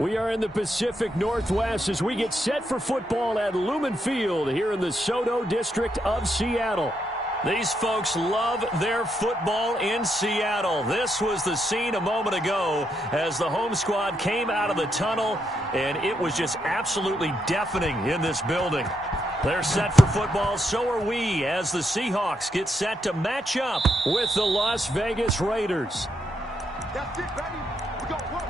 We are in the Pacific Northwest as we get set for football at Lumen Field here in the Soto District of Seattle. These folks love their football in Seattle. This was the scene a moment ago as the home squad came out of the tunnel, and it was just absolutely deafening in this building. They're set for football, so are we, as the Seahawks get set to match up with the Las Vegas Raiders. That's it, baby. We go work.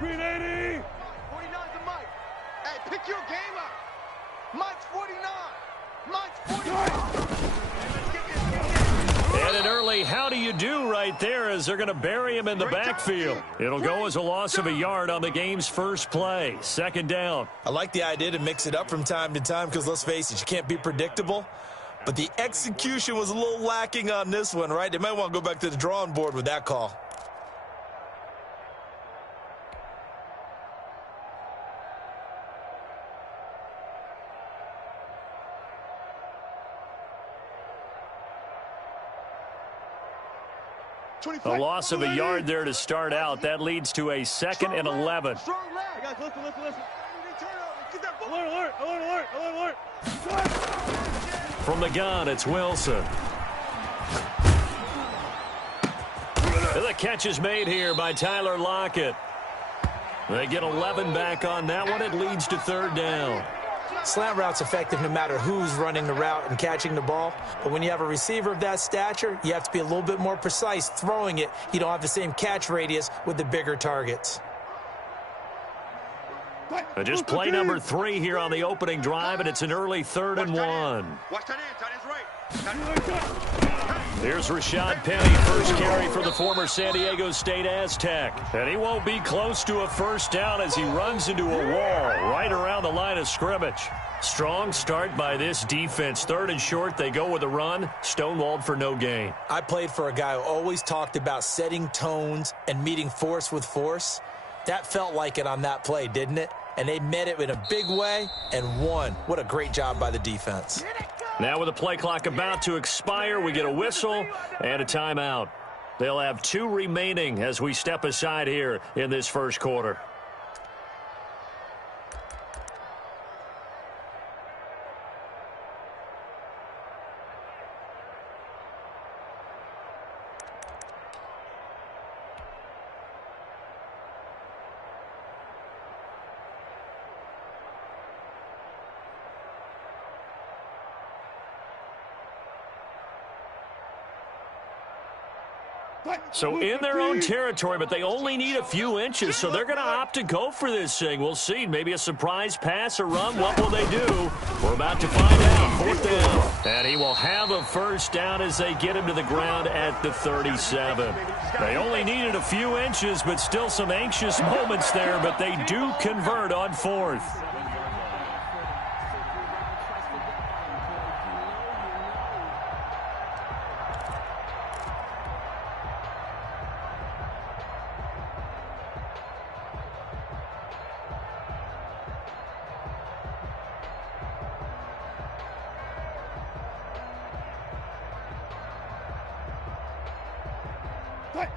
Green 80. 49's the mic. Hey, pick your game up. Mike's 49. Mike's 49. And an early how do you do right there as they're going to bury him in the backfield. It'll go as a loss of a yard on the game's first play. Second down. I like the idea to mix it up from time to time because, let's face it, you can't be predictable. But the execution was a little lacking on this one, right? They might want to go back to the drawing board with that call. A loss of a yard there to start out. That leads to a 2nd and 11. Guys, listen. Alert. From the gun, it's Wilson. And the catch is made here by Tyler Lockett. They get 11 back on that one. It leads to 3rd down. Slant route's effective no matter who's running the route and catching the ball. But when you have a receiver of that stature, you have to be a little bit more precise throwing it. You don't have the same catch radius with the bigger targets. Just play number 3 here on the opening drive, and it's an early 3rd and 1. Watch that end. Tight end's right. Here's Rashad Penny, first carry for the former San Diego State Aztec. And he won't be close to a 1st down as he runs into a wall right around the line of scrimmage. Strong start by this defense. 3rd and short, they go with a run. Stonewalled for no gain. I played for a guy who always talked about setting tones and meeting force with force. That felt like it on that play, didn't it? And they met it in a big way and won. What a great job by the defense. Now with the play clock about to expire, we get a whistle and a timeout. They'll have 2 remaining as we step aside here in this first quarter. So in their own territory, but they only need a few inches, so they're going to opt to go for this thing. We'll see. Maybe a surprise pass or run. What will they do? We're about to find out. 4th down. And he will have a 1st down as they get him to the ground at the 37. They only needed a few inches, but still some anxious moments there, but they do convert on 4th.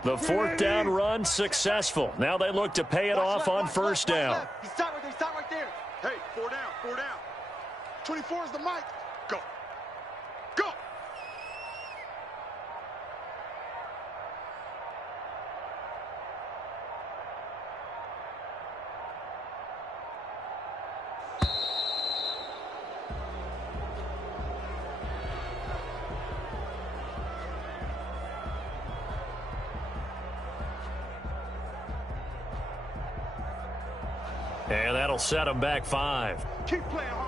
The 4th down run successful. Now they look to pay it off on 1st down. He's tight right there. Hey, 4 down. 24 is the mic. Go. And that'll set them back 5. Keep playing hard.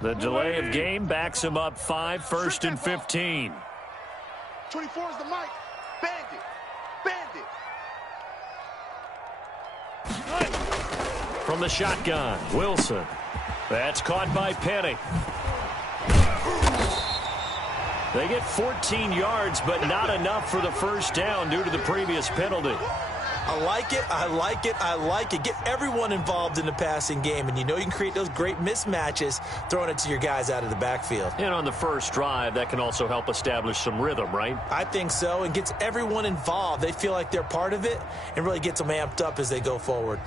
The delay of game backs him up 5, 1st and 15. 24 is the mic. Bandit. From the shotgun, Wilson. That's caught by Penny. They get 14 yards, but not enough for the first down due to the previous penalty. I like it. Get everyone involved in the passing game, and you know you can create those great mismatches throwing it to your guys out of the backfield. And on the first drive, that can also help establish some rhythm, right? I think so, and gets everyone involved. They feel like they're part of it and really gets them amped up as they go forward.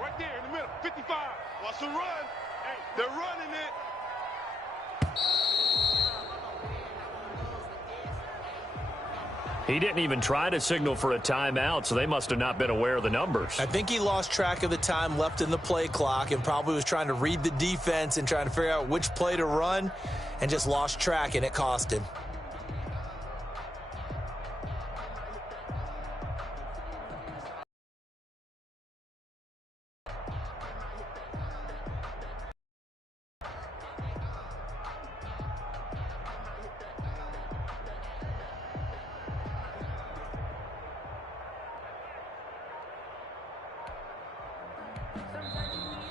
Right there in the middle, 55. Watch the run. Hey, they're running it. He didn't even try to signal for a timeout, so they must have not been aware of the numbers. I think he lost track of the time left in the play clock and probably was trying to read the defense and trying to figure out which play to run and just lost track, and it cost him.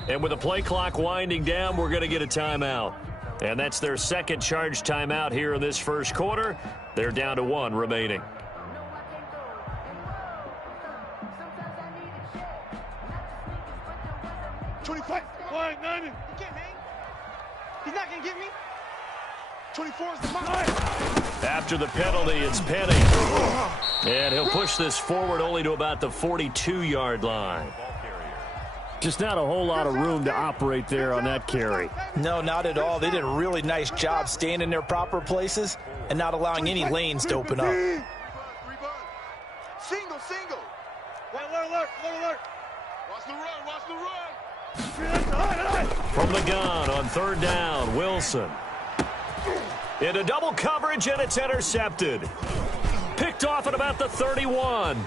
And with the play clock winding down, we're going to get a timeout. And that's their second charge timeout here in this first quarter. They're down to 1 remaining. He's not going to get me. 24 is the mic. After the penalty, it's Penny. And he'll push this forward only to about the 42-yard line. Just not a whole lot of room to operate there on that carry. No, not at all. They did a really nice job staying in their proper places and not allowing any lanes to open up. Single. Alert. Watch the run. From the gun on 3rd down, Wilson. Into double coverage, and it's intercepted. Picked off at about the 31.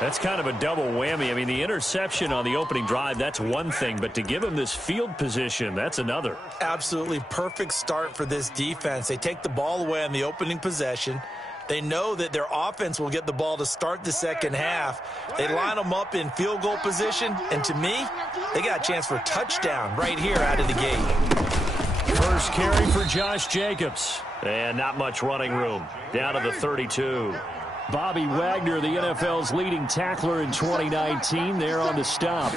That's kind of a double whammy. I mean, the interception on the opening drive, that's one thing, but to give him this field position, that's another. Absolutely perfect start for this defense. They take the ball away on the opening possession. They know that their offense will get the ball to start the second half. They line them up in field goal position, and to me, they got a chance for a touchdown right here out of the gate. First carry for Josh Jacobs. And not much running room. Down to the 32. Bobby Wagner, the NFL's leading tackler in 2019, there on the stop.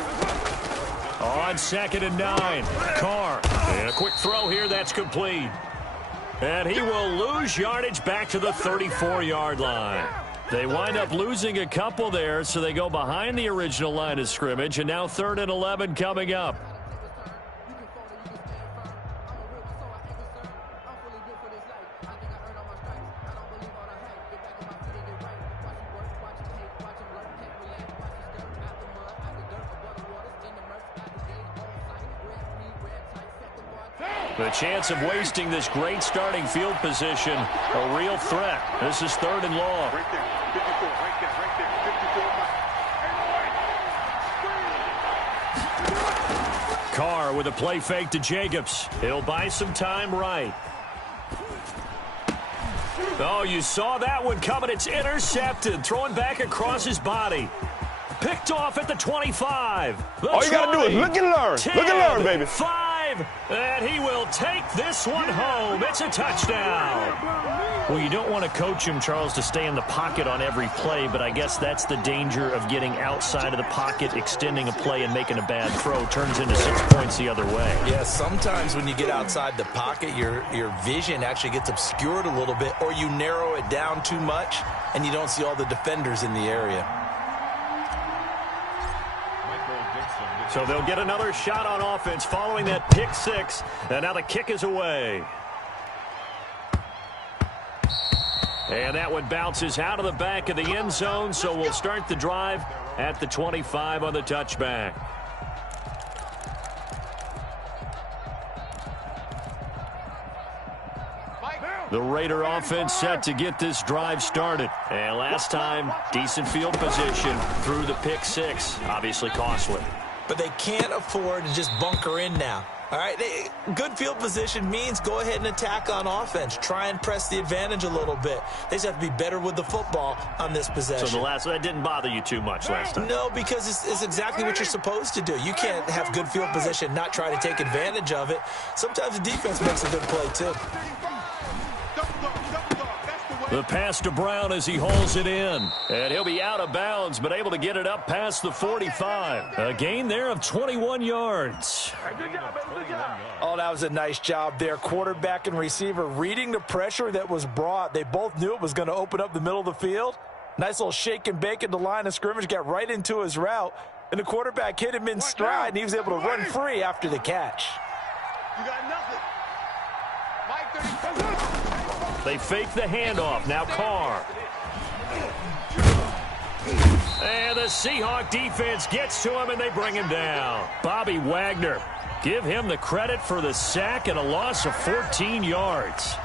On 2nd and 9, Carr. And a quick throw here, that's complete. And he will lose yardage back to the 34-yard line. They wind up losing a couple there, so they go behind the original line of scrimmage, and now 3rd and 11 coming up. The chance of wasting this great starting field position, a real threat. This is 3rd and long. Right there, 54, right there, 54. Carr with a play fake to Jacobs. He'll buy some time right. Oh, you saw that one coming. It's intercepted. Throwing back across his body. Picked off at the 25. All you got to do is look and learn. 10, look and learn, baby. 5, and he will take this one home. It's a touchdown. Well, you don't want to coach him, Charles, to stay in the pocket on every play, but I guess that's the danger of getting outside of the pocket, extending a play, and making a bad throw. Turns into 6 points the other way. Yeah, sometimes when you get outside the pocket, your vision actually gets obscured a little bit, or you narrow it down too much, and you don't see all the defenders in the area. So they'll get another shot on offense following that pick 6, and now the kick is away. And that one bounces out of the back of the end zone, so we'll start the drive at the 25 on the touchback. The Raider offense set to get this drive started. And last time, decent field position through the pick six. Obviously costly. But they can't afford to just bunker in now. All right, good field position means go ahead and attack on offense. Try and press the advantage a little bit. They just have to be better with the football on this possession. So that didn't bother you too much last time? No, because it's exactly what you're supposed to do. You can't have good field position, not try to take advantage of it. Sometimes the defense makes a good play, too. The pass to Brown as he hauls it in. And he'll be out of bounds, but able to get it up past the 45. A gain there of 21 yards. Oh, that was a nice job there. Quarterback and receiver reading the pressure that was brought. They both knew it was going to open up the middle of the field. Nice little shake and bake at the line of scrimmage. Got right into his route. And the quarterback hit him in stride, and he was able to run free after the catch. You got nothing. Mike 30. They fake the handoff. Now Carr. And the Seahawks defense gets to him, and they bring him down. Bobby Wagner. Give him the credit for the sack and a loss of 14 yards.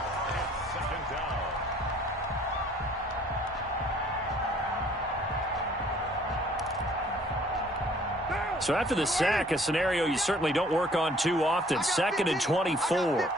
So after the sack, a scenario you certainly don't work on too often. 2nd and 24.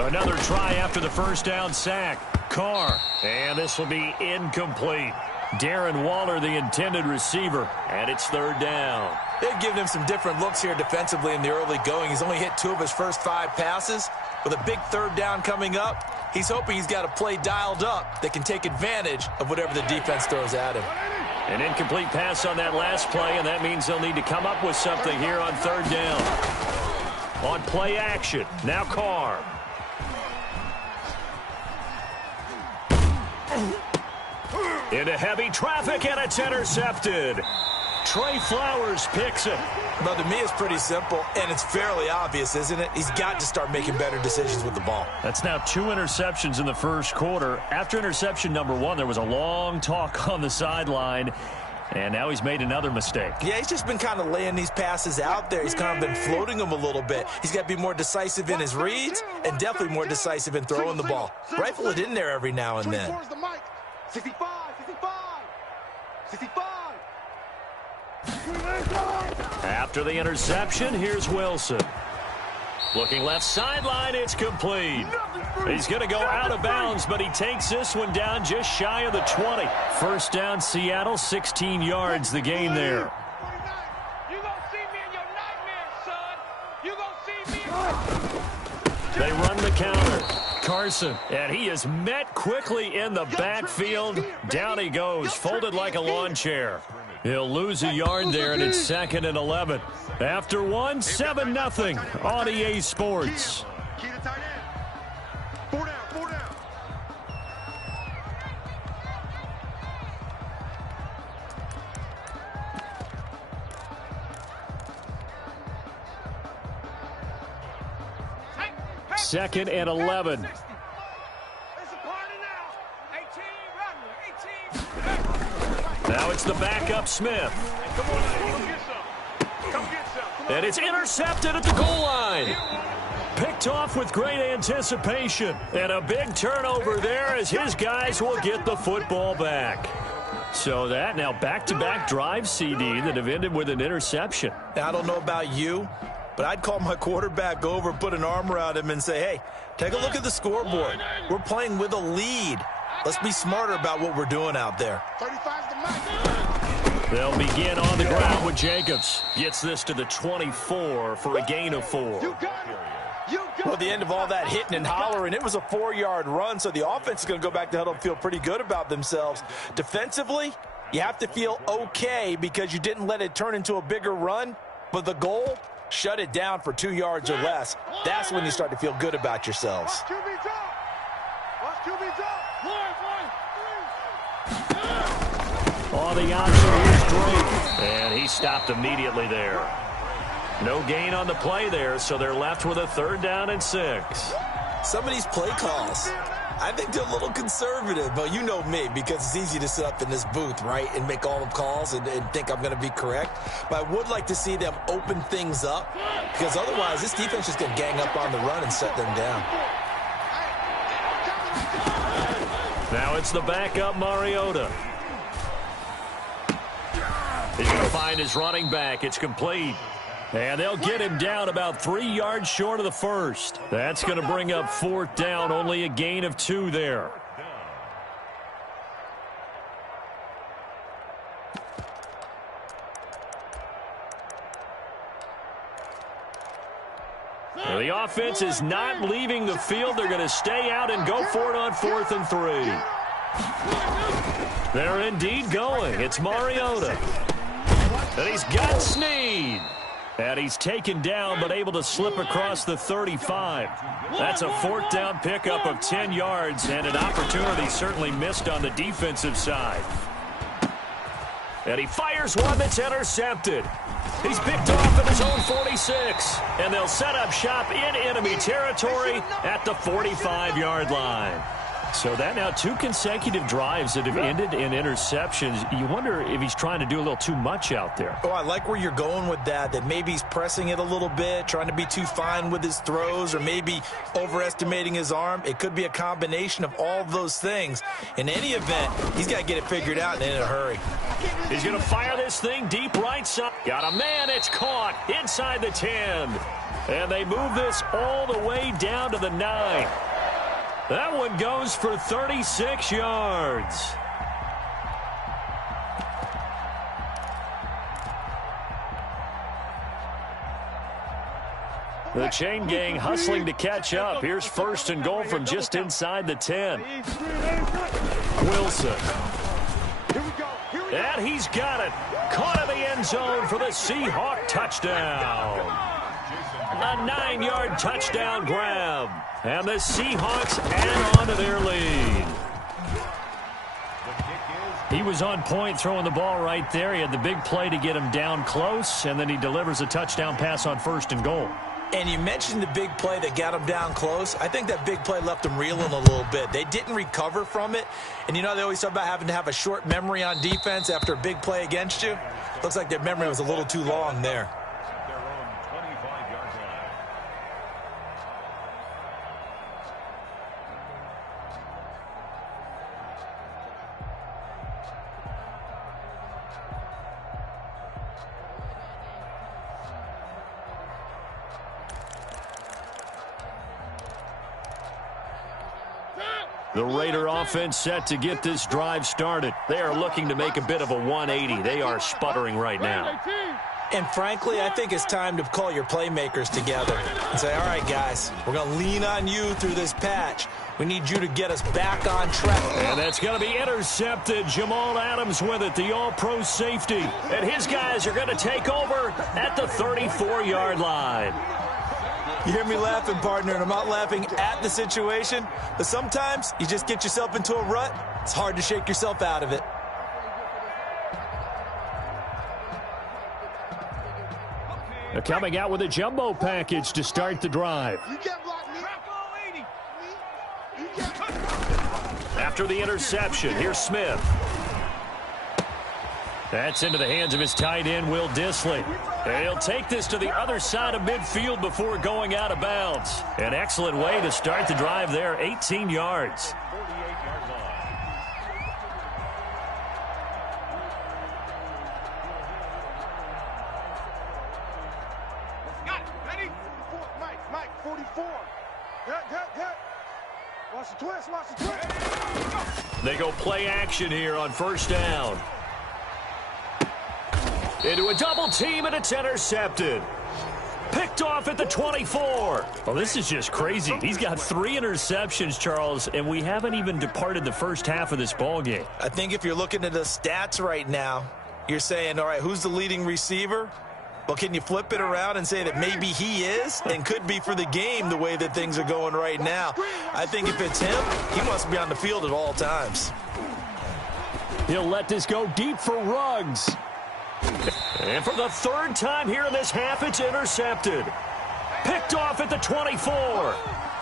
Another try after the first down sack. Carr. And this will be incomplete. Darren Waller, the intended receiver. And it's 3rd down. They've given him some different looks here defensively in the early going. He's only hit 2 of his first 5 passes. With a big 3rd down coming up, he's hoping he's got a play dialed up that can take advantage of whatever the defense throws at him. An incomplete pass on that last play, and that means they'll need to come up with something here on 3rd down. On play action, now Carr. Into heavy traffic, and it's intercepted. Trey Flowers picks it. Well, to me, it's pretty simple, and it's fairly obvious, isn't it? He's got to start making better decisions with the ball. That's now 2 interceptions in the first quarter. After interception number 1, there was a long talk on the sideline, and now he's made another mistake. Yeah, he's just been kind of laying these passes out there. He's kind of been floating them a little bit. He's got to be more decisive in his reads and definitely more decisive in throwing the ball. Rifle it in there every now and then. 65, 65, 65. After the interception, here's Wilson. Looking left sideline, it's complete. He's going to go out of bounds, but he takes this one down just shy of the 20. 1st down, Seattle, 16 yards, the gain there. You gonna see me in your nightmares, son. You gonna see me. They run the counter. Carson, and he is met quickly in the backfield. Down he goes, folded like a lawn chair. He'll lose a yard there, and it's 2nd and 11. After 1, 7-0 on EA Sports. Key to tight end. 4 down, 4 down. Second and 11. It's a party now. 18, Now it's the backup Smith. come on, come get some. Come get some. And it's intercepted at the goal line. Picked off with great anticipation. And a big turnover there as his guys will get the football back. So that now back-to-back drive CD that have ended with an interception. Now, I don't know about you, but I'd call my quarterback over, put an arm around him, and say, hey, take a look at the scoreboard. We're playing with a lead. Let's be smarter about what we're doing out there. 35's the mic. They'll begin on the ground with Jacobs. Gets this to the 24 for a gain of 4. You got it. You got Well, at the end of all that hitting and hollering, it was a 4-yard run, so the offense is going to go back to huddle and feel pretty good about themselves. Defensively, you have to feel okay because you didn't let it turn into a bigger run, but the goal, shut it down for 2 yards or less. That's when you start to feel good about yourselves. Watch QB drop. Watch QB drop. On the option, here's Drake. And he stopped immediately there. No gain on the play there, so they're left with a 3rd down and 6. Some of these play calls, I think they're a little conservative, but you know me, because it's easy to sit up in this booth, right, and make all the calls and think I'm going to be correct. But I would like to see them open things up, because otherwise this defense is going to gang up on the run and shut them down. Now it's the backup Mariota. He's going to find his running back. It's complete. And they'll get him down about 3 yards short of the first. That's going to bring up 4th down, only a gain of 2 there. Well, the offense is not leaving the field. They're going to stay out and go for it on 4th and 3. They're indeed going. It's Mariota. And he's got Snead. And he's taken down but able to slip across the 35. That's a 4th down pickup of 10 yards and an opportunity certainly missed on the defensive side. And he fires one that's intercepted. He's picked off at his own 46. And they'll set up shop in enemy territory at the 45-yard line. So that now 2 consecutive drives that have ended in interceptions. You wonder if he's trying to do a little too much out there. Oh, I like where you're going with that maybe he's pressing it a little bit, trying to be too fine with his throws, or maybe overestimating his arm. It could be a combination of all of those things. In any event, he's got to get it figured out and in a hurry. He's going to fire this thing deep right side. Got a man, it's caught inside the 10. And they move this all the way down to the 9. That one goes for 36 yards. The chain gang hustling to catch up. Here's 1st and goal from just inside the 10. Wilson. And he's got it. Caught in the end zone for the Seahawks touchdown. A 9-yard touchdown grab. And the Seahawks add on to their lead. He was on point throwing the ball right there. He had the big play to get him down close, and then he delivers a touchdown pass on 1st and goal. And you mentioned the big play that got him down close. I think that big play left him reeling a little bit. They didn't recover from it. And, you know, they always talk about having to have a short memory on defense after a big play against you. Looks like their memory was a little too long there. The Raider offense set to get this drive started. They are looking to make a bit of a 180. They are sputtering right now. And frankly, I think it's time to call your playmakers together and say, all right, guys, we're going to lean on you through this patch. We need you to get us back on track. And that's going to be intercepted. Jamal Adams with it, the all-pro safety. And his guys are going to take over at the 34-yard line. You hear me laughing, partner, and I'm not laughing at the situation, but sometimes you just get yourself into a rut. It's hard to shake yourself out of it. They're coming out with a jumbo package to start the drive. After the interception, here's Smith. That's into the hands of his tight end, Will Dissly. And he'll take this to the other side of midfield before going out of bounds. An excellent way to start the drive there, 18 yards. Mike, 44. Watch the twist, watch the twist. They go play action here on 1st down. Into a double team, and it's intercepted. Picked off at the 24. Well, this is just crazy. He's got 3 interceptions, Charles, and we haven't even departed the first half of this ball game. I think if you're looking at the stats right now, you're saying, all right, who's the leading receiver? Well, can you flip it around and say that maybe he is and could be for the game the way that things are going right now? I think if it's him, he must be on the field at all times. He'll let this go deep for Ruggs. And for the third time here in this half, it's intercepted. Picked off at the 24.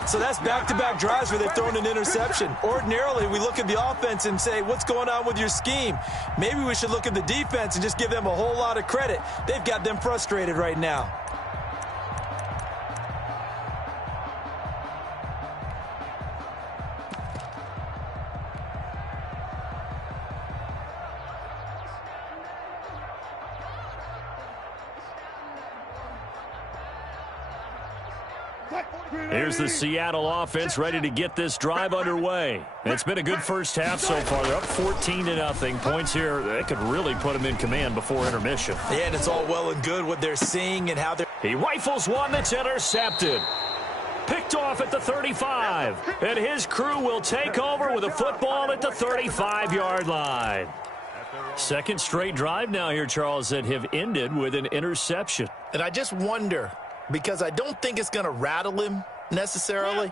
So that's back-to-back drives where they've thrown an interception. Ordinarily, we look at the offense and say, what's going on with your scheme? Maybe we should look at the defense and just give them a whole lot of credit. They've got them frustrated right now. Here's the Seattle offense ready to get this drive underway. It's been a good first half so far. They're up 14-0. Points here, that could really put them in command before intermission. Yeah, and it's all well and good what they're seeing and how they're... He rifles one that's intercepted. Picked off at the 35. And his crew will take over with a football at the 35-yard line. Second straight drive now here, Charles, that have ended with an interception. And I just wonder, because I don't think it's going to rattle him necessarily,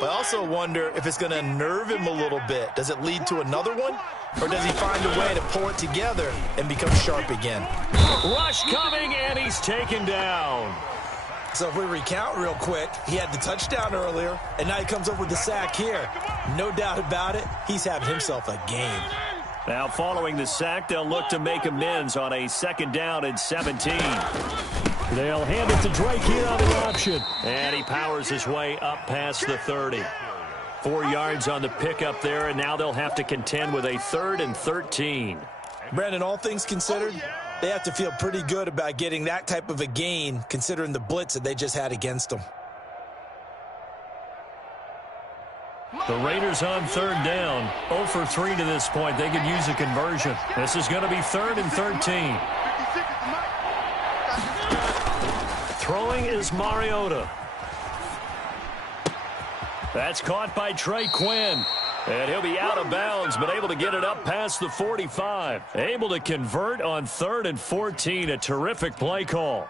but I also wonder if it's going to unnerve him a little bit. Does it lead to another one, or does he find a way to pull it together and become sharp again? Rush coming, and he's taken down. So if we recount real quick, he had the touchdown earlier, and now he comes up with the sack here. No doubt about it, he's having himself a game. Now following the sack, they'll look to make amends on a 2nd down and 17. They'll hand it to Drake here on the option. And he powers his way up past the 30. 4 yards on the pickup there, and now they'll have to contend with a 3rd and 13. Brandon, all things considered, they have to feel pretty good about getting that type of a gain, considering the blitz that they just had against them. The Raiders on 3rd down. 0 for 3 to this point. They could use a conversion. This is going to be 3rd and 13. Throwing is Mariota. That's caught by Trey Quinn. And he'll be out of bounds, but able to get it up past the 45. Able to convert on 3rd and 14. A terrific play call.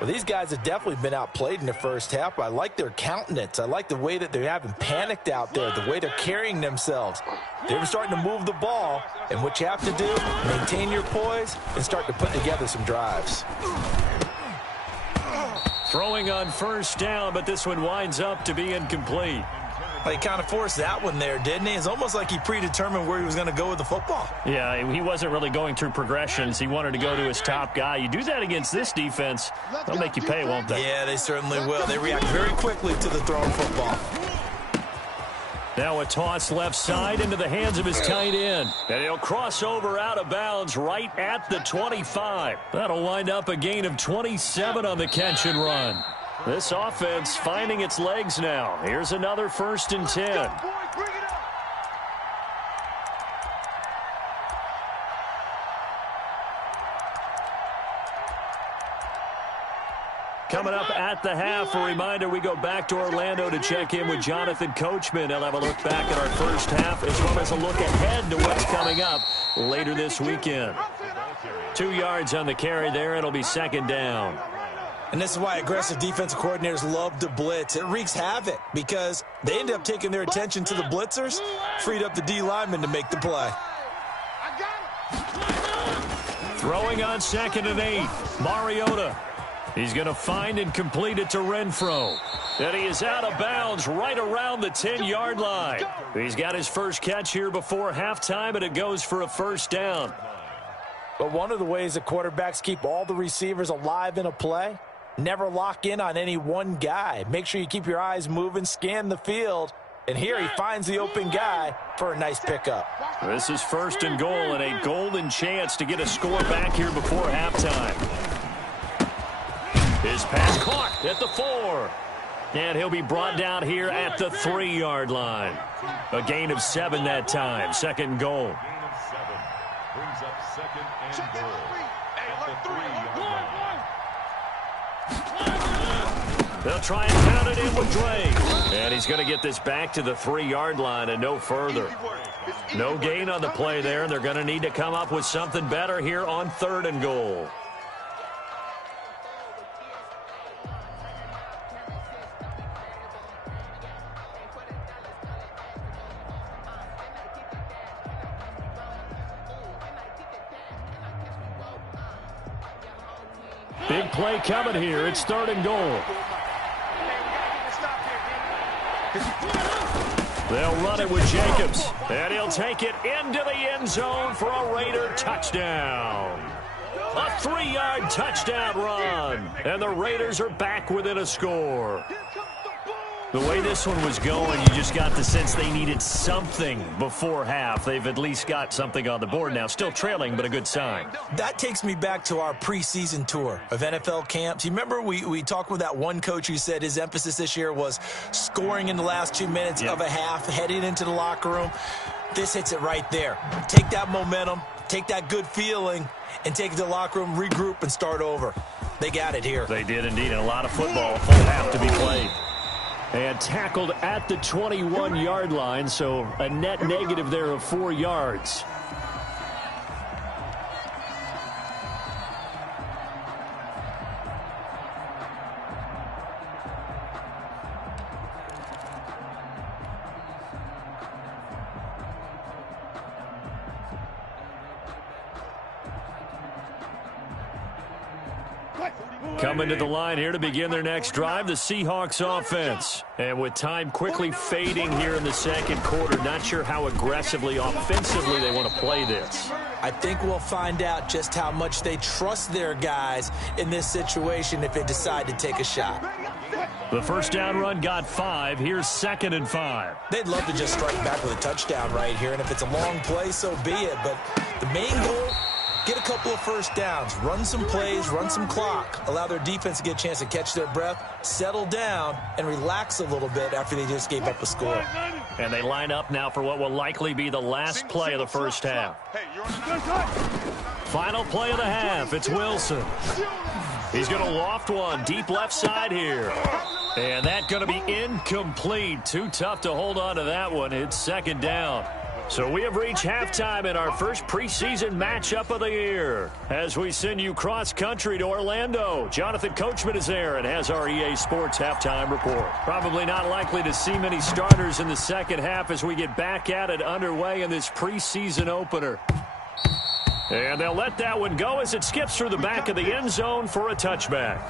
Well, these guys have definitely been outplayed in the first half. I like their countenance. I like the way that they haven't panicked out there, the way they're carrying themselves. They're starting to move the ball, and what you have to do, maintain your poise and start to put together some drives. Throwing on 1st down, but this one winds up to be incomplete. He kind of forced that one there, didn't he? It's almost like he predetermined where he was going to go with the football. Yeah, he wasn't really going through progressions. He wanted to go to his top guy. You do that against this defense, they'll make you pay, won't they? Yeah, they certainly will. They react very quickly to the thrown football. Now a toss left side into the hands of his tight end. And he'll cross over out of bounds right at the 25. That'll wind up a gain of 27 on the catch and run. This offense finding its legs now. Here's another 1st and 10. Coming up at the half, a reminder, we go back to Orlando to check in with Jonathan Coachman. He'll have a look back at our first half as well as a look ahead to what's coming up later this weekend. 2 yards on the carry there. It'll be 2nd down. And this is why aggressive defensive coordinators love to blitz. It wreaks havoc because they end up taking their attention to the blitzers, freed up the D lineman to make the play. Throwing on 2nd and 8. Mariota. He's going to find and complete it to Renfro. And he is out of bounds right around the 10-yard line. He's got his first catch here before halftime, and it goes for a 1st down. But one of the ways that quarterbacks keep all the receivers alive in a play, never lock in on any one guy. Make sure you keep your eyes moving, scan the field. And here he finds the open guy for a nice pickup. This is 1st and goal and a golden chance to get a score back here before halftime. His pass caught at the 4. And he'll be brought down here at the 3-yard line. A gain of 7 that time. 2nd and goal. Brings up 2nd and goal at the 3-yard line. They'll try and pound it in with Drake. And he's going to get this back to the 3-yard line and no further. No gain on the play there. They're going to need to come up with something better here on 3rd and goal. Big play coming here. It's 3rd and goal. They'll run it with Jacobs. And he'll take it into the end zone for a Raider touchdown. A 3-yard touchdown run. And the Raiders are back within a score. The way this one was going, you just got the sense they needed something before half. They've at least got something on the board now. Still trailing, but a good sign. That takes me back to our preseason tour of NFL camps. You remember we talked with that one coach who said his emphasis this year was scoring in the last 2 minutes of a half, heading into the locker room. This hits it right there. Take that momentum, take that good feeling, and take it to the locker room, regroup, and start over. They got it here. They did indeed, and a lot of football, full half to be played. And tackled at the 21-yard line, so a net negative there of 4 yards. Coming to the line here to begin their next drive, the Seahawks offense. And with time quickly fading here in the second quarter, not sure how aggressively, offensively they want to play this. I think we'll find out just how much they trust their guys in this situation if they decide to take a shot. The first down run got 5. Here's 2nd and 5. They'd love to just strike back with a touchdown right here, and if it's a long play, so be it. But the main goal, get a couple of first downs, run some plays, run some clock, allow their defense to get a chance to catch their breath, settle down, and relax a little bit after they just gave up a score. And they line up now for what will likely be the last play of the first half. Final play of the half. It's Wilson. He's going to loft one deep left side here. And that's going to be incomplete. Too tough to hold on to that one. It's 2nd down. So we have reached halftime in our first preseason matchup of the year. As we send you cross-country to Orlando, Jonathan Coachman is there and has our EA Sports halftime report. Probably not likely to see many starters in the second half as we get back at it underway in this preseason opener. And they'll let that one go as it skips through the back of the end zone for a touchback.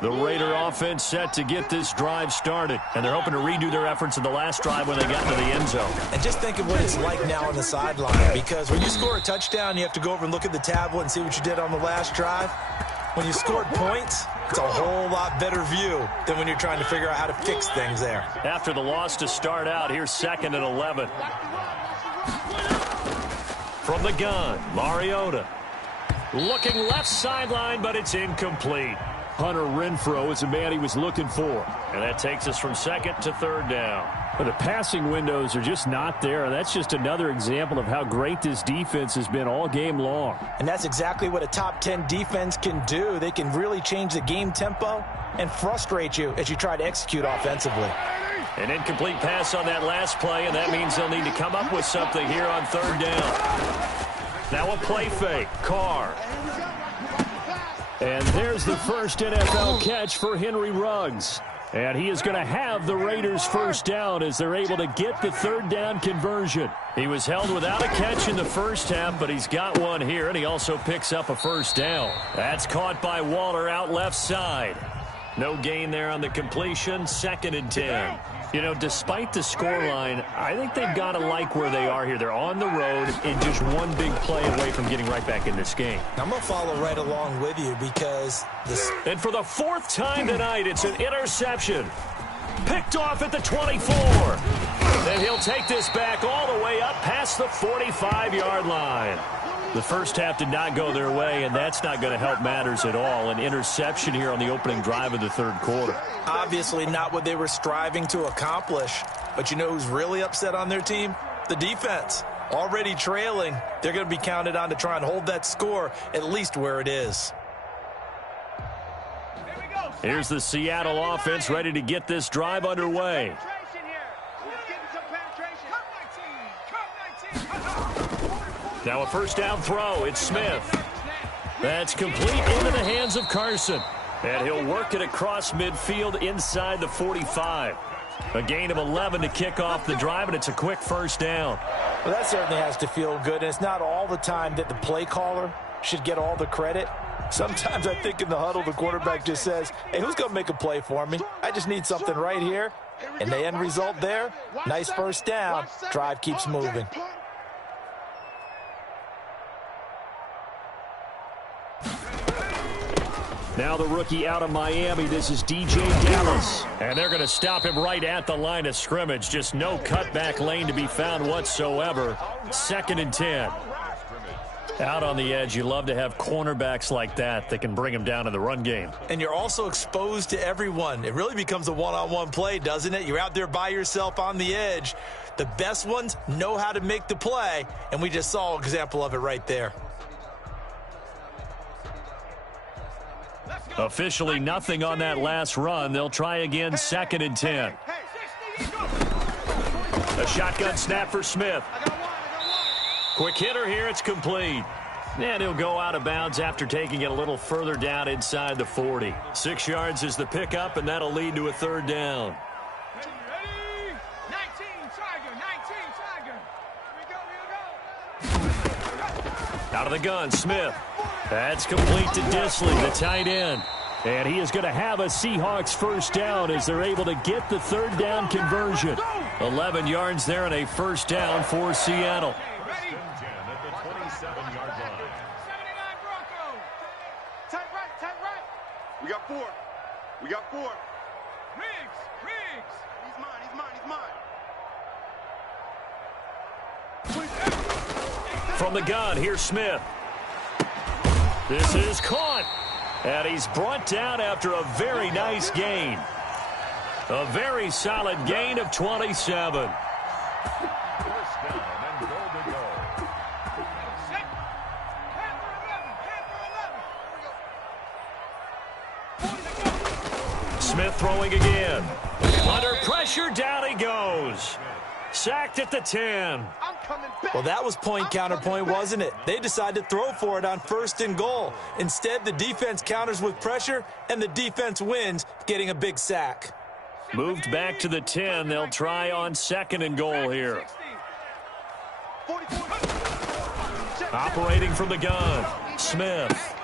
The Raider offense set to get this drive started. And they're hoping to redo their efforts in the last drive when they got to the end zone. And just think of what it's like now on the sideline. Because when you score a touchdown, you have to go over and look at the tablet and see what you did on the last drive. When you scored points, it's a whole lot better view than when you're trying to figure out how to fix things there. After the loss to start out, here's 2nd and 11. From the gun, Mariota. Looking left sideline, but it's incomplete. Hunter Renfrow is the man he was looking for. And that takes us from 2nd to 3rd down. But the passing windows are just not there, and that's just another example of how great this defense has been all game long. And that's exactly what a top 10 defense can do. They can really change the game tempo and frustrate you as you try to execute offensively. An incomplete pass on that last play, and that means they'll need to come up with something here on 3rd down. Now a play fake. Carr. And there's the first NFL catch for Henry Ruggs. And he is going to have the Raiders first down as they're able to get the 3rd down conversion. He was held without a catch in the first half, but he's got one here, and he also picks up a first down. That's caught by Waller out left side. No gain there on the completion, 2nd and 10. You know, despite the scoreline, I think they've got to like where they are here. They're on the road and just one big play away from getting right back in this game. I'm going to follow right along with you because this... And for the 4th time tonight, it's an interception. Picked off at the 24. Then he'll take this back all the way up past the 45-yard line. The first half did not go their way, and that's not going to help matters at all. An interception here on the opening drive of the 3rd quarter. Obviously not what they were striving to accomplish. But you know who's really upset on their team? The defense. Already trailing. They're going to be counted on to try and hold that score at least where it is. Here's the Seattle offense ready to get this drive underway. Now a first down throw. It's Smith. That's complete into the hands of Carson. And he'll work it across midfield inside the 45. A gain of 11 to kick off the drive, and it's a quick first down. Well, that certainly has to feel good, and it's not all the time that the play caller should get all the credit. Sometimes I think in the huddle, the quarterback just says, hey, who's going to make a play for me? I just need something right here. And the end result there, nice first down. Drive keeps moving. Now the rookie out of Miami, this is DJ Dallas. And they're going to stop him right at the line of scrimmage. Just no cutback lane to be found whatsoever. 2nd and 10. Out on the edge, you love to have cornerbacks like that can bring him down in the run game. And you're also exposed to everyone. It really becomes a one-on-one play, doesn't it? You're out there by yourself on the edge. The best ones know how to make the play, and we just saw an example of it right there. Officially nothing on that last run. They'll try again, 2nd and 10. A shotgun snap for Smith. Quick hitter here, it's complete. And he'll go out of bounds after taking it a little further down inside the 40. 6 yards is the pickup, and that'll lead to a 3rd down. Out of the gun, Smith. That's complete to Disley, the tight end. And he is going to have a Seahawks first down as they're able to get the 3rd down conversion. 11 yards there and a first down for Seattle. We got 4. We got 4. Riggs. He's mine. From the gun, here's Smith. This is caught. And he's brought down after a very nice gain. A very solid gain of 27. Smith throwing again. Under pressure, down he goes. Sacked at the 10. Well, that was point counterpoint, wasn't it? They decided to throw for it on 1st and goal. Instead, the defense counters with pressure, and the defense wins, getting a big sack. Moved back to the 10. They'll try on 2nd and goal here. Operating from the gun, Smith.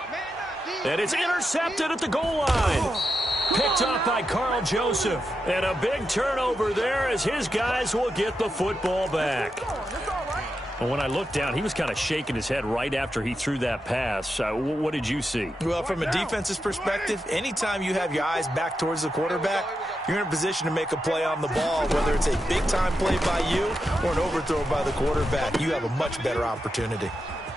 And it's intercepted at the goal line. Picked off by Carl Joseph. And a big turnover there as his guys will get the football back. And when I looked down, he was kind of shaking his head right after he threw that pass. What did you see? Well, from a defense's perspective, anytime you have your eyes back towards the quarterback, you're in a position to make a play on the ball, whether it's a big-time play by you or an overthrow by the quarterback. You have a much better opportunity.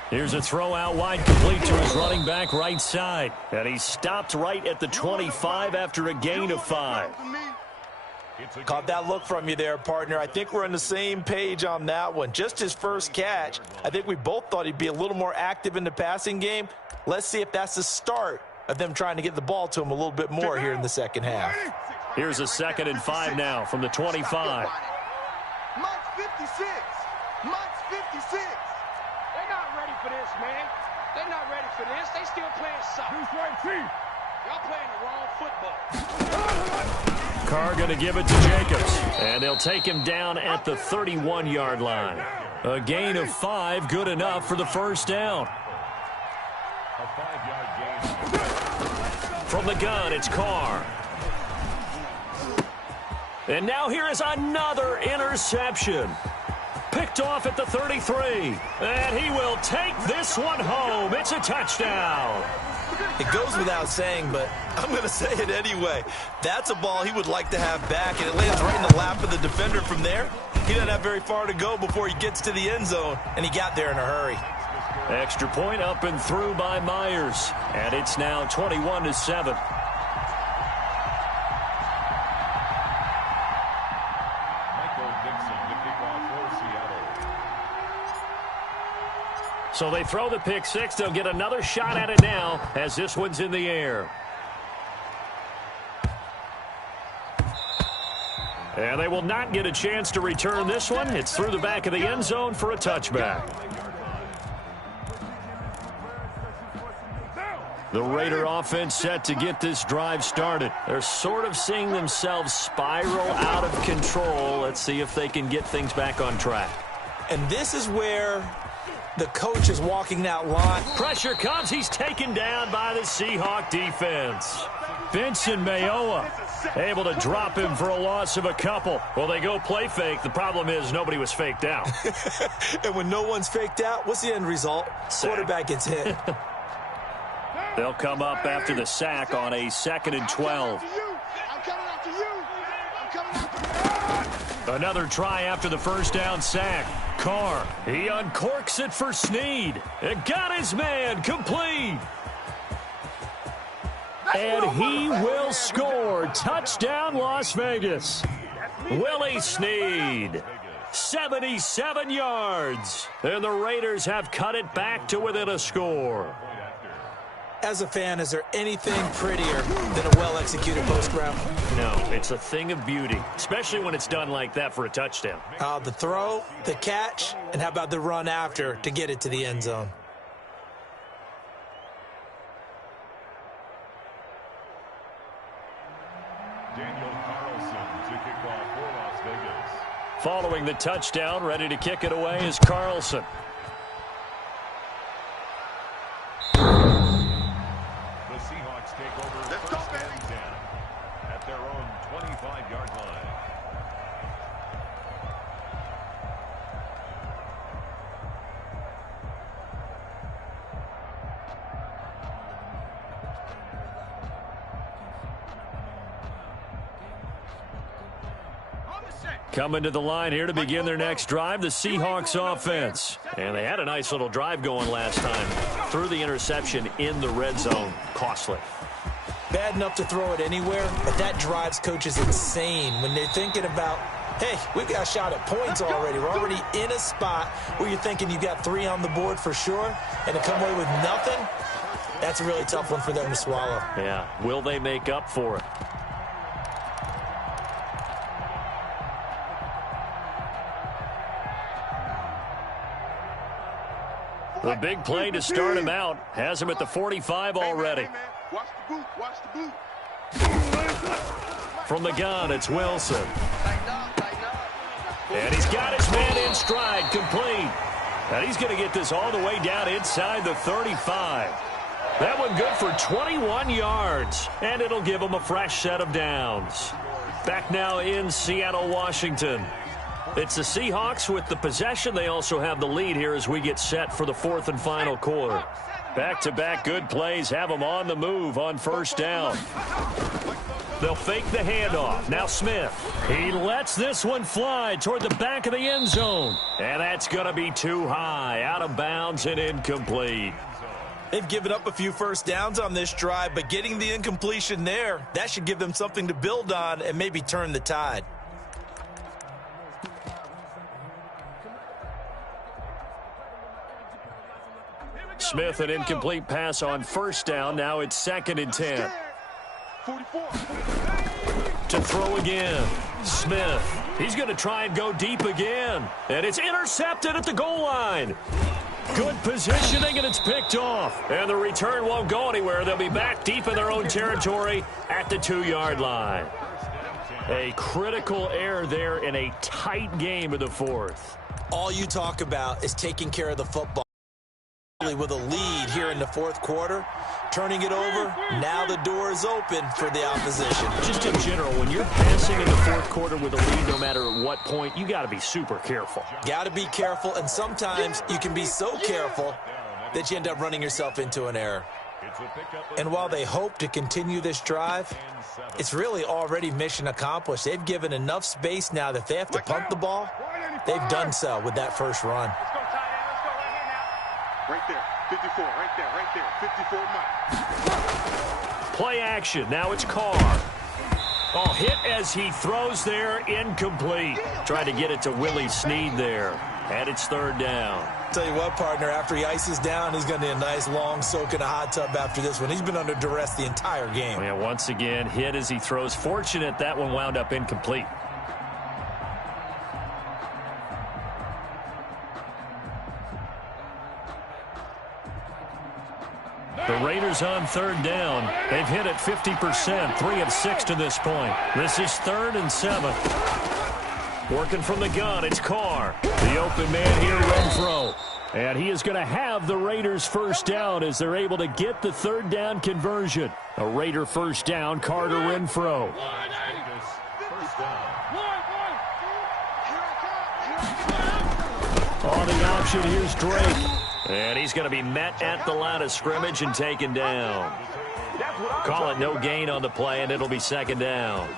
Here's a throw out wide, complete to his running back right side. And he stopped right at the 25 after a gain of 5. Caught that look from you there, partner. I think we're on the same page on that one. Just his first catch. I think we both thought he'd be a little more active in the passing game. Let's see if that's the start of them trying to get the ball to him a little bit more here in the second half. Here's a 2nd and 5 now from the 25. Mike's 56. Mike's 56. They're not ready for this, man. They're not ready for this. They still playing soccer. Y'all playing the wrong football. Carr going to give it to Jacobs. And they'll take him down at the 31-yard line. A gain of 5, good enough for the first down. From the gun, it's Carr. And now here is another interception. Picked off at the 33. And he will take this one home. It's a touchdown. It goes without saying, but I'm going to say it anyway. That's a ball he would like to have back, and it lands right in the lap of the defender from there. He doesn't have very far to go before he gets to the end zone, and he got there in a hurry. Extra point up and through by Myers. And it's now 21-7. So they throw the pick six. They'll get another shot at it now as this one's in the air. And they will not get a chance to return this one. It's through the back of the end zone for a touchback. The Raider offense set to get this drive started. They're sort of seeing themselves spiral out of control. Let's see if they can get things back on track. And this is where the coach is walking that line. Pressure comes. He's taken down by the Seahawk defense. Vincent Mayoa able to drop him for a loss of a couple. Well, they go play fake. The problem is nobody was faked out. And when no one's faked out, what's the end result? Sack. Quarterback gets hit. They'll come up after the sack on a 2nd and 12. Another try after the first down sack. Carr, he uncorks it for Snead. It got his man complete. And he will score. Touchdown, Las Vegas. Willie Snead, 77 yards. And the Raiders have cut it back to within a score. As a fan, is there anything prettier than a well-executed post route? No, it's a thing of beauty, especially when it's done like that for a touchdown. The throw, the catch, and how about the run after to get it to the end zone? Following the touchdown, ready to kick it away is Carlson. The Seahawks take over first and 10 at their own 25-yard line. Coming to the line here to begin their next drive, the Seahawks offense. And they had a nice little drive going last time. Threw the interception in the red zone. Costly. Bad enough to throw it anywhere, but that drives coaches insane when they're thinking about, hey, we've got a shot at points already. We're already in a spot where you're thinking you got 3 on the board for sure, and to come away with nothing, that's a really tough one for them to swallow. Yeah. Will they make up for it? The big play to start him out has him at the 45 already. Watch the boot. Watch the boot. From the gun, it's Wilson. And he's got his man in stride, complete. And he's going to get this all the way down inside the 35. That one good for 21 yards. And it'll give him a fresh set of downs. Back now in Seattle, Washington. It's the Seahawks with the possession. They also have the lead here as we get set for the 4th and final quarter. Back-to-back good plays have them on the move on first down. They'll fake the handoff. Now Smith. He lets this one fly toward the back of the end zone. And that's going to be too high. Out of bounds and incomplete. They've given up a few first downs on this drive, but getting the incompletion there, that should give them something to build on and maybe turn the tide. Smith, an incomplete pass on first down. Now it's 2nd and 10. 44. To throw again. Smith. He's going to try and go deep again. And it's intercepted at the goal line. Good positioning, and it's picked off. And the return won't go anywhere. They'll be back deep in their own territory at the 2-yard line. A critical error there in a tight game of the 4th. All you talk about is taking care of the football. With a lead here in the 4th quarter, turning it over, now the door is open for the opposition. Just in general, when you're passing in the 4th quarter with a lead, no matter at what point, you got to be super careful. Got to be careful, and sometimes you can be so careful that you end up running yourself into an error. And while they hope to continue this drive, it's really already mission accomplished. They've given enough space now that if they have to punt the ball, they've done so with that first run. Right there, 54, right there, 54 Mike. Play action, now it's Carr. Oh, hit as he throws there, incomplete. Tried to get it to Willie Snead there, and it's 3rd down. Tell you what, partner, after he ices down, he's going to need a nice long soak in a hot tub after this one. He's been under duress the entire game. Yeah, once again, hit as he throws. Fortunate that one wound up incomplete. The Raiders on third down. They've hit it 50%, 3 of 6 to this point. This is 3rd and 7. Working from the gun, it's Carr. The open man here, Renfro. And he is going to have the Raiders first down as they're able to get the 3rd down conversion. A Raider first down, Carr to Renfro. On the option, here's Drake. And he's going to be met at the line of scrimmage and taken down. Call it no gain on the play, and it'll be 2nd down.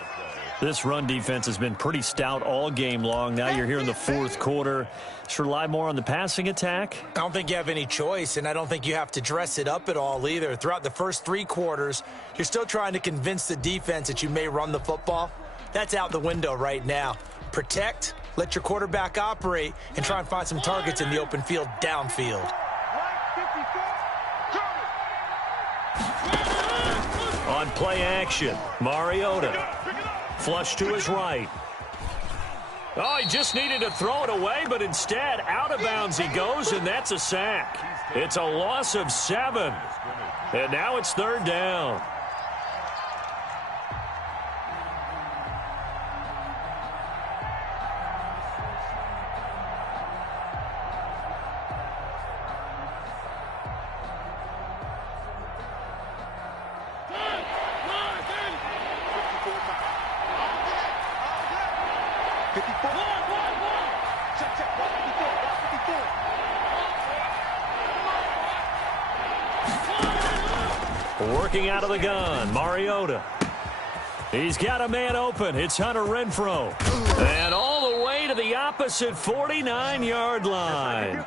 This run defense has been pretty stout all game long. Now you're here in the 4th quarter. Just rely more on the passing attack? I don't think you have any choice, and I don't think you have to dress it up at all either. Throughout the first 3 quarters, you're still trying to convince the defense that you may run the football. That's out the window right now. Protect, let your quarterback operate, and try and find some targets in the open field downfield. On play action, Mariota. Flush to his right. Oh, he just needed to throw it away, but instead, out of bounds he goes, and that's a sack. It's a loss of 7. And now it's 3rd down. Working out of the gun, Mariota. He's got a man open. It's Hunter Renfro. And all the way to the opposite 49-yard line.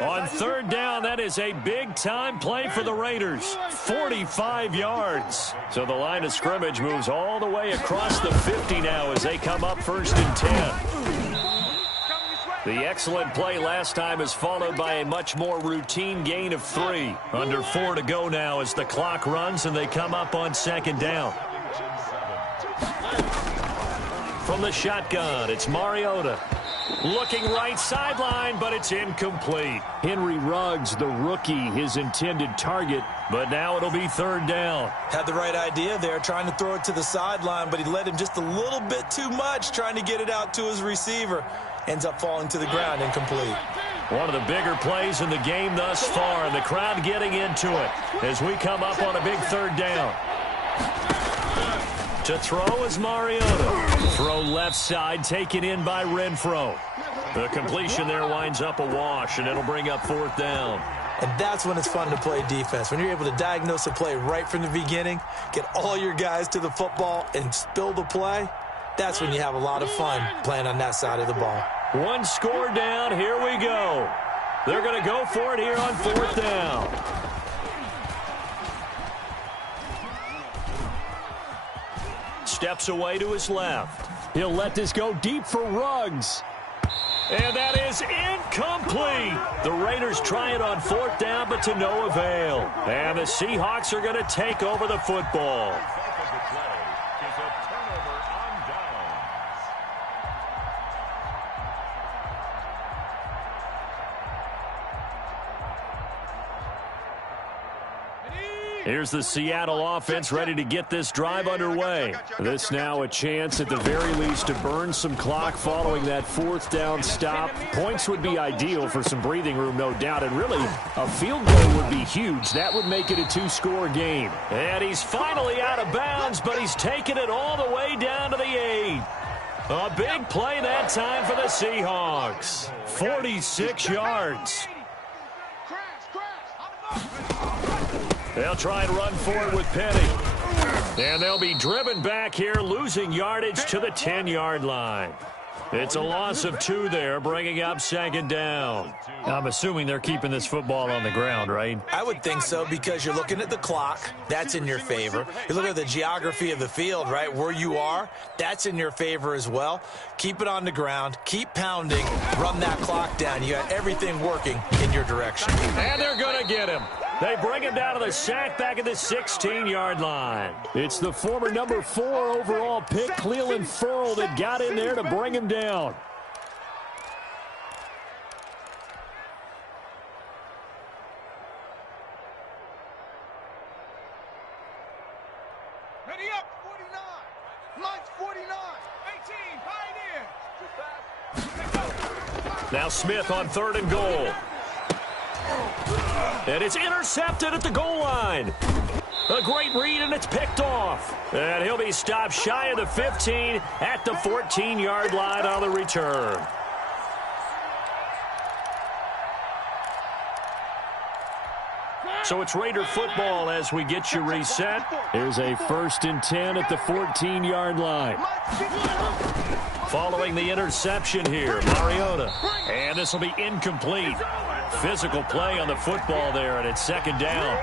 On 3rd down, that is a big-time play for the Raiders. 45 yards. So the line of scrimmage moves all the way across the 50 now as they come up 1st and 10. The excellent play last time is followed by a much more routine gain of 3. Under 4 to go now as the clock runs and they come up on 2nd down. From the shotgun, it's Mariota. Looking right sideline, but it's incomplete. Henry Ruggs, the rookie, his intended target, but now it'll be 3rd down. Had the right idea there, trying to throw it to the sideline, but he led him just a little bit too much, trying to get it out to his receiver. Ends up falling to the ground, incomplete. One of the bigger plays in the game thus far, and the crowd getting into it as we come up on a big 3rd down. To throw is Mariota. Throw left side, taken in by Renfro. The completion there winds up a wash, and it'll bring up 4th down. And that's when it's fun to play defense. When you're able to diagnose a play right from the beginning, get all your guys to the football, and spill the play, that's when you have a lot of fun playing on that side of the ball. 1 score down. Here we go. They're going to go for it here on 4th down. Steps away to his left. He'll let this go deep for Ruggs. And that is incomplete. The Raiders try it on 4th down, but to no avail. And the Seahawks are going to take over the football. Here's the Seattle offense ready to get this drive underway. This now a chance at the very least to burn some clock following that 4th down stop. Points would be ideal for some breathing room, no doubt. And really, a field goal would be huge. That would make it a 2-score game. And he's finally out of bounds, but he's taken it all the way down to the 8. A big play that time for the Seahawks. 46 yards. They'll try and run forward with Penny. And they'll be driven back here, losing yardage to the 10-yard line. It's a loss of 2 there, bringing up 2nd down. I'm assuming they're keeping this football on the ground, right? I would think so, because you're looking at the clock. That's in your favor. You look at the geography of the field, right, where you are. That's in your favor as well. Keep it on the ground. Keep pounding. Run that clock down. You got everything working in your direction. And they're going to get him. They bring him down to the sack back at the 16-yard line. It's the former number 4 overall pick, Clelin Ferrell, that got in there to bring him down. Ready up. 49. Mike's 49. 18. Pioneer. Now Smith on 3rd and goal. And it's intercepted at the goal line. A great read, and it's picked off. And he'll be stopped shy of the 15 at the 14-yard line on the return. So it's Raider football as we get you reset. Here's a 1st and 10 at the 14-yard line. Following the interception here, Mariota. And this will be incomplete. Physical play on the football there, and it's 2nd down.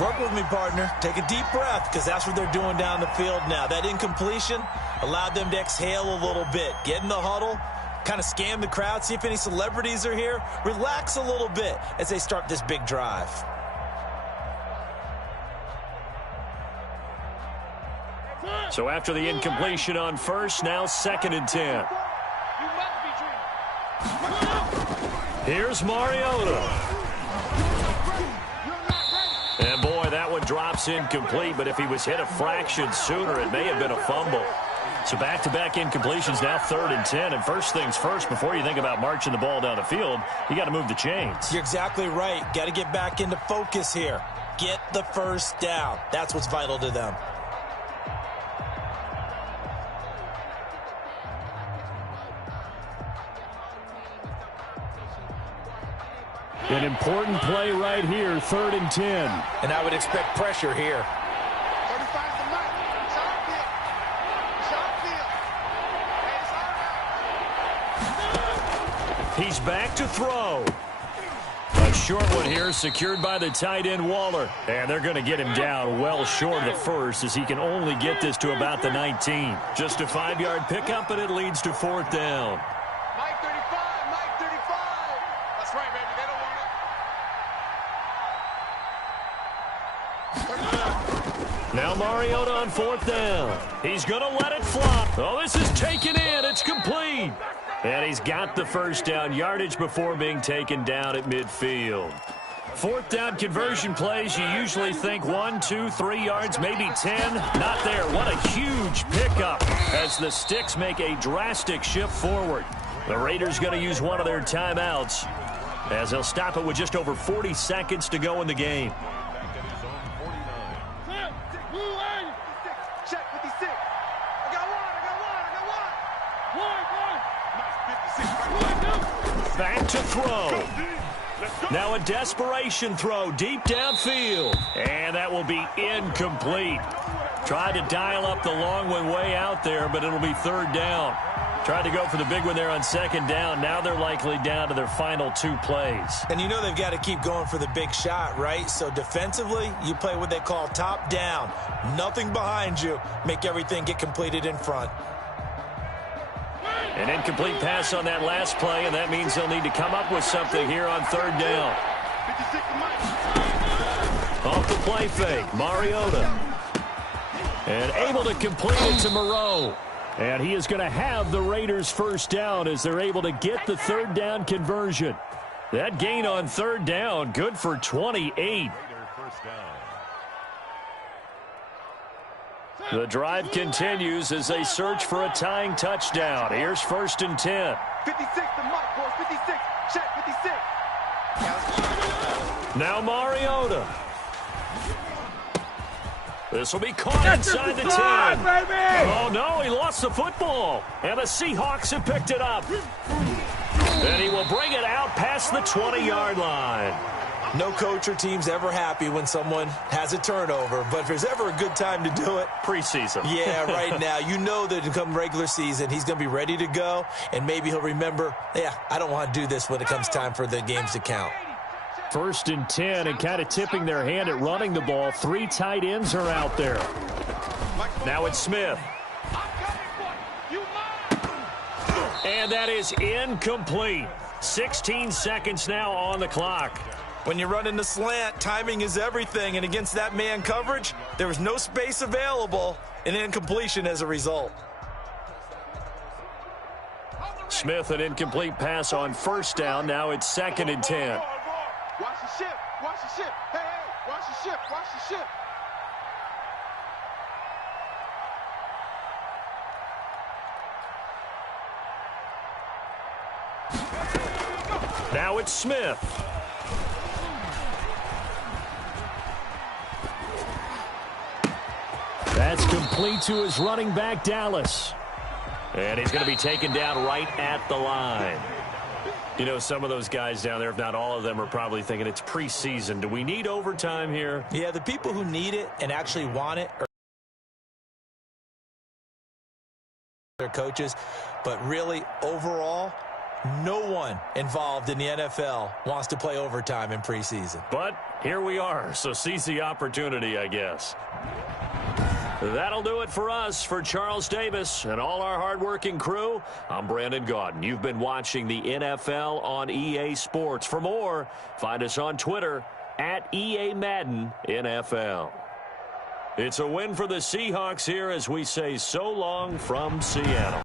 Work with me, partner. Take a deep breath, because that's what they're doing down the field now. That incompletion allowed them to exhale a little bit. Get in the huddle, kind of scan the crowd, see if any celebrities are here. Relax a little bit as they start this big drive. So after the incompletion on 1st, now 2nd and 10. Here's Mariota. And boy, that one drops incomplete, but if he was hit a fraction sooner, it may have been a fumble. So back-to-back incompletions, now 3rd and 10. And first things first, before you think about marching the ball down the field, you got to move the chains. You're exactly right. Got to get back into focus here. Get the 1st down. That's what's vital to them. An important play right here, 3rd and 10. And I would expect pressure here. 35 to Mike. He's back to throw. A short one here, secured by the tight end Waller. And they're going to get him down well short of the 1st, as he can only get this to about the 19. Just a 5-yard pickup, and it leads to 4th down. Mike 35. Mike 35. That's right, baby. They don't want it. Now Mariota on 4th down. He's going to let it fly. Oh, this is taken in. It's complete. And he's got the 1st down yardage before being taken down at midfield. 4th down conversion plays, you usually think 1, 2, 3 yards, maybe 10. Not there. What a huge pickup as the Sticks make a drastic shift forward. The Raiders going to use one of their timeouts as they'll stop it with just over 40 seconds to go in the game. Check 56. I got one. Back to throw. Now a desperation throw deep downfield. And that will be incomplete. Tried to dial up the long one way out there, but it'll be 3rd down. Tried to go for the big one there on 2nd down. Now they're likely down to their final 2 plays. And you know they've got to keep going for the big shot, right? So defensively, you play what they call top down. Nothing behind you. Make everything get completed in front. An incomplete pass on that last play, and that means they'll need to come up with something here on 3rd down. 56 to Mike. Off the play fake, Mariota. And able to complete it to Moreau. And he is going to have the Raiders' 1st down as they're able to get the 3rd down conversion. That gain on 3rd down, good for 28. The drive continues as they search for a tying touchdown. Here's 1st and 10. 56 to Mike, boys. 56. Check 56. Now Mariota. This will be caught inside the 10. Oh, no, he lost the football. And the Seahawks have picked it up. And he will bring it out past the 20-yard line. No coach or team's ever happy when someone has a turnover, but if there's ever a good time to do it, preseason. Yeah, right now. You know that come regular season, he's going to be ready to go, and maybe he'll remember, yeah, I don't want to do this when it comes time for the games to count. 1st and 10, and kind of tipping their hand at running the ball. 3 tight ends are out there. Now it's Smith. And that is incomplete. 16 seconds now on the clock. When you're running the slant, timing is everything, and against that man coverage, there was no space available, and incompletion as a result. Smith, an incomplete pass on 1st down. Now it's 2nd and 10. Watch the ship. Watch the ship. Hey, hey, watch the ship. Watch the ship. Now it's Smith. That's complete to his running back, Dallas. And he's going to be taken down right at the line. You know, some of those guys down there, if not all of them, are probably thinking it's preseason. Do we need overtime here? Yeah, the people who need it and actually want it are their coaches. But really, overall, no one involved in the NFL wants to play overtime in preseason. But here we are, so seize the opportunity, I guess. That'll do it for us. For Charles Davis and all our hardworking crew, I'm Brandon Gaudin. You've been watching the NFL on EA Sports. For more, find us on Twitter at EA Madden NFL. It's a win for the Seahawks here as we say so long from Seattle.